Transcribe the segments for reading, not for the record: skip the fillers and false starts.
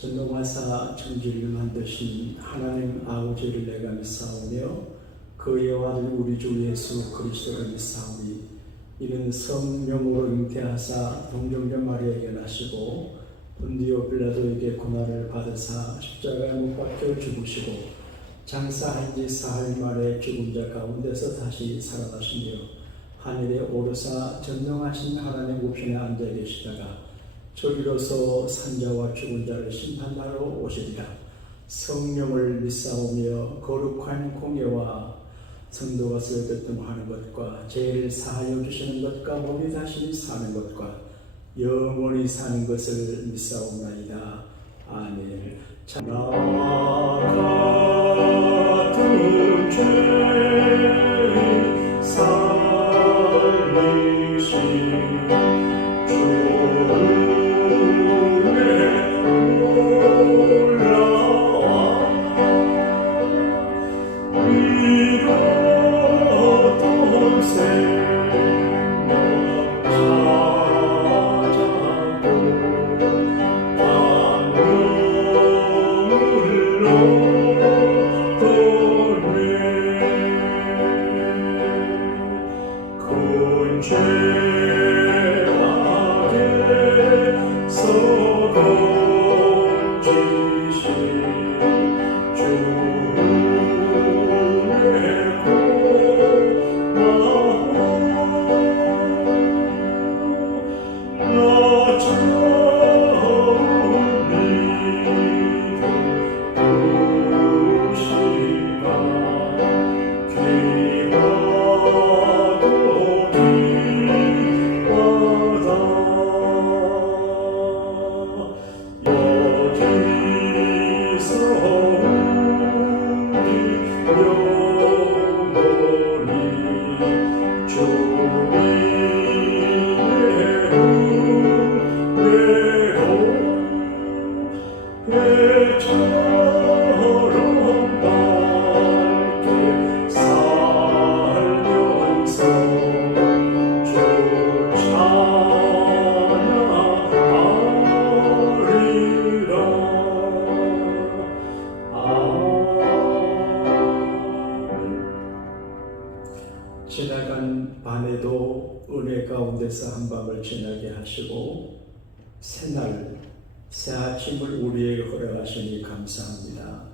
전능하사 천지를 만드신 하나님 아버지를 내가 믿사오며 그의 아들 우리 주 예수 그리스도를 믿사오니 이는 성령으로 잉태하사 동정녀 마리아에게 나시고 본디오 빌라도에게 고난을 받으사 십자가에 못 박혀 죽으시고 장사한 지 사흘 만에 죽은 자 가운데서 다시 살아나시며 하늘에 오르사 전능하신 하나님 우편에 앉아 계시다가 저리로서 산자와 죽은 자를 심판하러 오시리라. 성령을 믿사오며 거룩한 공예와 성도가 설교통하는 것과 죄를 사하여 주시는 것과 몸이 다시 사는 것과 영원히 사는 것을 믿사옵나이다. 아멘. 나 같은 죄 살리신 지나간 밤에도 은혜 가운데서 한밤을 지나게 하시고 새날 새 아침을 우리에게 허락하시니 감사합니다.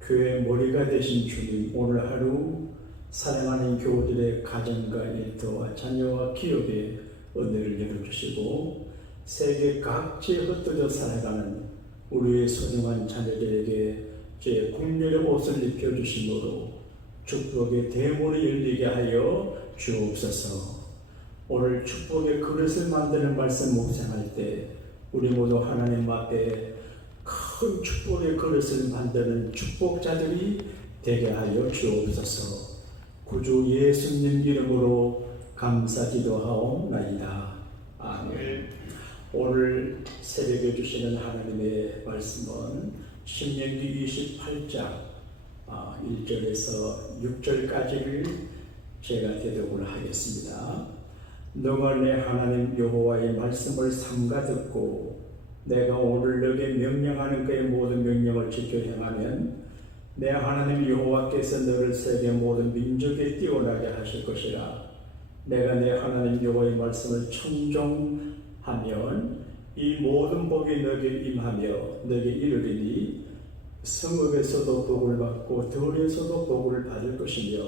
교회 머리가 되신 주님, 오늘 하루 사랑하는 교우들의 가정과 일터와 자녀와 기업에 은혜를 열어주시고 세계 각지에 흩어져 살아가는 우리의 소중한 자녀들에게 주의 국률의 옷을 입혀주심으로 축복의 대문이 열리게 하여 주옵소서. 오늘 축복의 그릇을 만드는 말씀 묵상할 때 우리 모두 하나님 앞에 큰 축복의 그릇을 만드는 축복자들이 되게 하여 주옵소서. 구주 예수님 이름으로 감사기도하옵나이다. 아멘. 오늘 새벽에 주시는 하나님의 말씀은 신명기 28장 1절에서 6절까지를 제가 대독을 하겠습니다. 너가 내 하나님 여호와의 말씀을 삼가 듣고 내가 오늘 너에게 명령하는 그의 모든 명령을 지켜 행하면 내 하나님 여호와께서 너를 세계 모든 민족에 뛰어나게 하실 것이라. 내가 내 하나님 여호와의 말씀을 청종하면 이 모든 복이 너에게 임하며 너에게 이르리니 성읍에서도 복을 받고 들에서도 복을 받을 것이며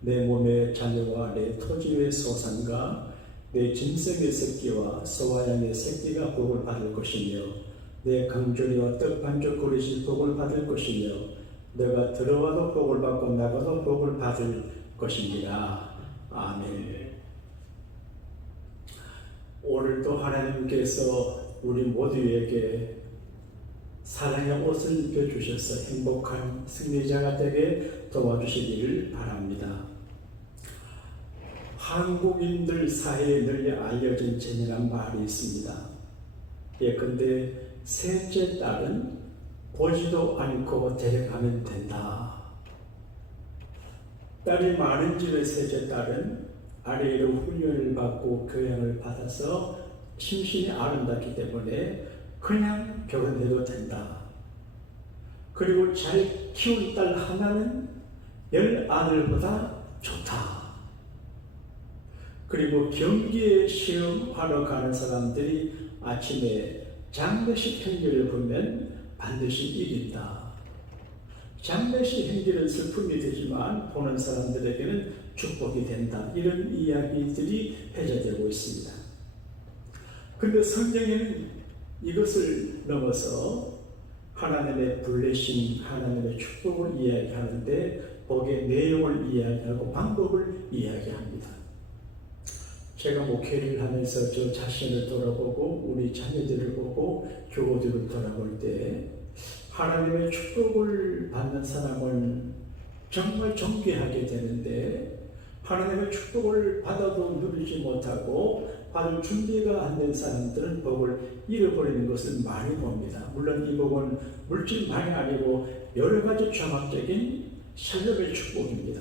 내 몸의 자녀와 내 토지의 소산과 내 짐승의 새끼와 소와 양의 새끼가 복을 받을 것이며 내 강조리와 떡반죽 그릇이 복을 받을 것이며 너가 들어와도 복을 받고 나가도 복을 받을 것입니다. 아멘. 오늘도 하나님께서 우리 모두에게 사랑의 옷을 입혀주셔서 행복한 승리자가 되게 도와주시기를 바랍니다. 한국인들 사이에 널리 알려진 재미난 말이 있습니다. 예컨대 셋째 딸은 보지도 않고 데려가면 된다. 딸이 많은 집의 셋째 딸은 아래로 훈련을 받고 교양을 받아서 심신이 아름답기 때문에 그냥 결혼해도 된다. 그리고 잘 키운 딸 하나는 10아들보다 좋다. 그리고 경기에 시험하러 가는 사람들이 아침에 장례식 행기를 보면 반드시 이긴다. 장례식 행기는 슬픔이 되지만 보는 사람들에게는 축복이 된다. 이런 이야기들이 회자되고 있습니다. 그런데 성경에는 이것을 넘어서 하나님의 블레싱, 하나님의 축복을 이야기하는데 복의 내용을 이야기하고 방법을 이야기합니다. 제가 목회를 하면서 저 자신을 돌아보고 우리 자녀들을 보고 교우들을 돌아볼 때 하나님의 축복을 받는 사람은 정말 존귀하게 되는데 하나님의 축복을 받아도 누리지 못하고 받을 준비가 안 된 사람들은 복을 잃어버리는 것을 많이 봅니다. 물론 이 복은 물질만이 아니고 여러 가지 종합적인 샬롬의 축복입니다.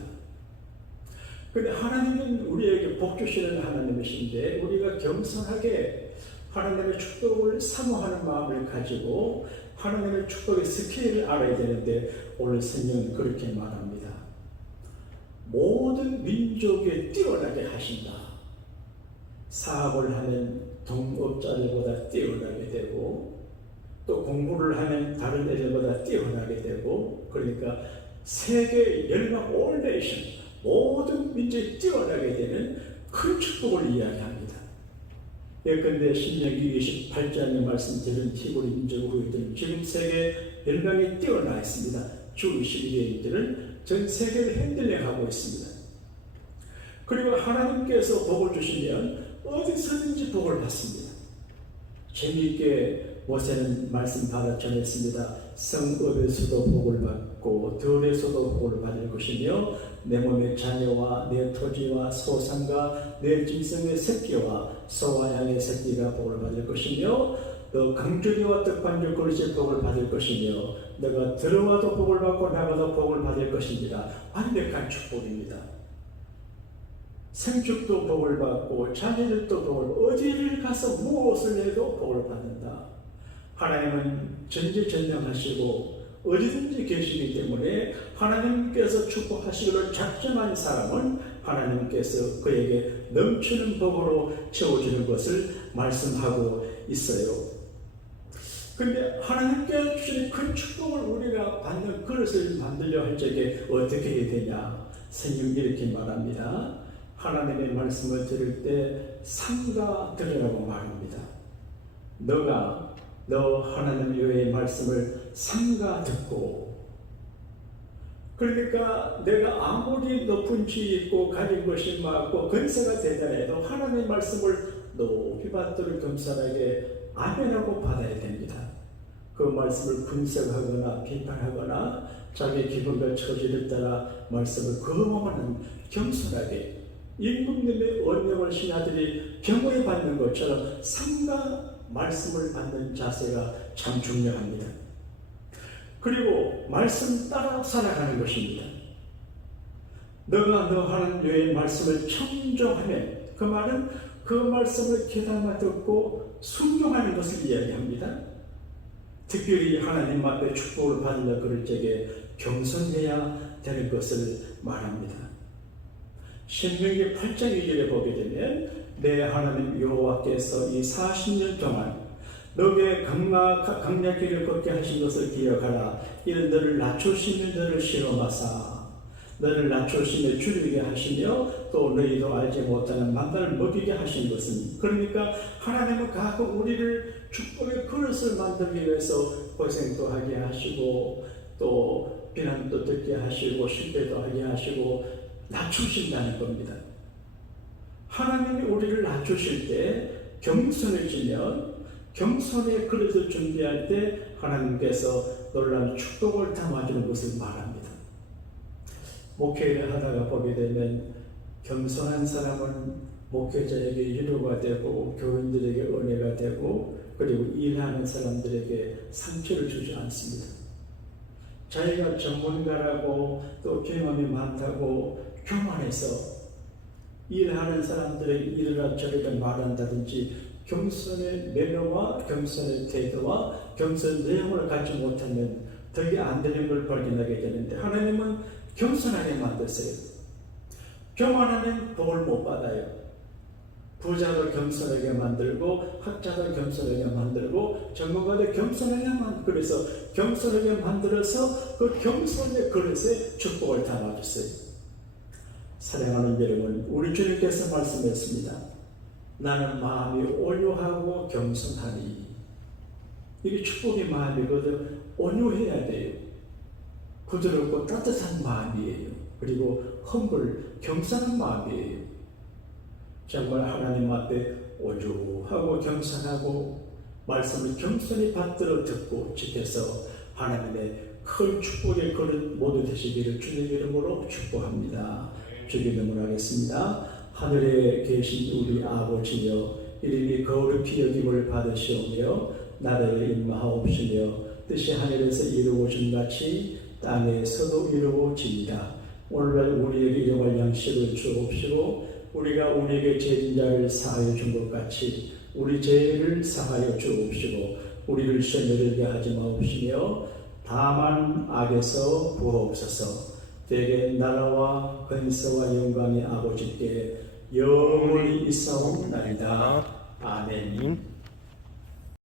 그런데 하나님은 우리에게 복 주시는 하나님이신데 우리가 겸손하게 하나님의 축복을 사모하는 마음을 가지고 하나님의 축복의 스케일을 알아야 되는데 오늘 성경은 그렇게 말합니다. 모든 민족에 뛰어나게 하신다. 사업을 하면 동업자들보다 뛰어나게 되고 또 공부를 하면 다른 애들보다 뛰어나게 되고 그러니까 세계 열방 올 네이션 모든 민족이 뛰어나게 되는 큰 축복을 이야기합니다. 예컨대 신명기 28장의 말씀드린 히브리 민족 후裔들은 지금 세계 열방이 뛰어나 있습니다. 주 21개인들은 전 세계를 핸들링하고 있습니다. 그리고 하나님께서 복을 주시면 어디서든지 복을 받습니다. 재미있게 모세는 말씀 받아 전했습니다. 성읍에서도 복을 받고 들에서도 복을 받을 것이며 내 몸의 자녀와 내 토지와 소산과 내 짐승의 새끼와 소와 양의 새끼가 복을 받을 것이며 너 강주리와 떡반죽 그릇의 복을 받을 것이며 너가 들어와도 복을 받고 나가도 복을 받을 것이니라. 완벽한 축복입니다. 생축도 복을 받고 자녀들도 복을 어디를 가서 무엇을 해도 복을 받는다. 하나님은 전지전능하시고 어디든지 계시기 때문에 하나님께서 축복하시기를 작정한 사람은 하나님께서 그에게 넘치는 복으로 채워주는 것을 말씀하고 있어요. 그런데 하나님께서 주신 큰 축복을 우리가 받는 그릇을 만들려 할 적에 어떻게 해야 되냐? 성경이 이렇게 말합니다. 하나님의 말씀을 들을 때 삼가 들으라고 말합니다. 너 하나님 여호와의 말씀을 삼가 듣고 그러니까 내가 아무리 높은 지위 있고 가진 것이 많고 권세가 대단해도 하나님의 말씀을 높이 받도록 겸손하게 아멘하고 받아야 됩니다. 그 말씀을 분석하거나 비판하거나 자기 기분과 처지를 따라 말씀을 거부하는 겸손하게 임금님의 언령을 신하들이 경고해 받는 것처럼 삼가 말씀을 받는 자세가 참 중요합니다. 그리고 말씀 따라 살아가는 것입니다. 너가 너 하나님 여호와의 말씀을 청종하면 그 말은 그 말씀을 귀담아 듣고 순종하는 것을 이야기합니다. 특별히 하나님 앞에 축복을 받으려 그럴 적에 겸손해야 되는 것을 말합니다. 신명기 8장 2절에 보게 되면 내 하나님 여호와께서 이 40년 동안 너에게 강약길을 걷게 하신 것을 기억하라. 이는 너를 낮추시며 너를 실험하사 너를 낮추시며 줄이게 하시며 또 너희도 알지 못하는 만나를 먹이게 하신 것은 그러니까 하나님은 가끔 우리를 축복의 그릇을 만들기 위해서 고생도 하게 하시고 또 비난도 듣게 하시고 실패도 하게 하시고 낮추신다는 겁니다. 하나님이 우리를 낮추실 때 겸손해지면 겸손의 그릇을 준비할 때 하나님께서 놀라운 축복을 담아주는 것을 말합니다. 목회를 하다가 보게 되면 겸손한 사람은 목회자에게 위로가 되고 교인들에게 은혜가 되고 그리고 일하는 사람들에게 상처를 주지 않습니다. 자기가 전문가라고 또 경험이 많다고 교만해서 일하는 사람들에게 이러라 저러라 말한다든지 겸손의 매너와 겸손의 태도와 겸손의 내용을 갖지 못하면 되게 안 되는 걸 발견하게 되는데, 하나님은 겸손하게 만드세요. 교만하면 복을 못 받아요. 부자를 겸손하게 만들고 학자를 겸손하게 만들고 전문가를 겸손하게 만들고, 그래서 겸손하게 만들어서 그 겸손의 그릇에 축복을 담아주세요. 사랑하는 여러분, 우리 주님께서 말씀했습니다. 나는 마음이 온유하고 겸손하니. 이게 축복의 마음이거든. 온유해야 돼요. 부드럽고 따뜻한 마음이에요. 그리고 겸손한 마음이에요. 정말 하나님 앞에 온유하고 겸손하고 말씀을 겸손히 받들어 듣고 지켜서 하나님의 큰 축복의 그릇 모두 되시기를 주님 이름으로 축복합니다. 주님 이름으로 하겠습니다. 하늘에 계신 우리 아버지여, 이름이 거룩히 여김을 받으시오며 나라에 임하옵시며 뜻이 하늘에서 이루어진 같이 땅에서도 이루어집니다. 오늘날 우리에게 일용할 양식을 주옵시고 우리가 우리에게 죄진 자를 사하여 준 것 같이 우리 죄를 사하여 주옵시고 우리를 시험에 들게 하지 마옵시며 다만 악에서 구하옵소서. 대개 나라와 권세와 영광이 아버지께 영원히 있사옵나이다. 아멘.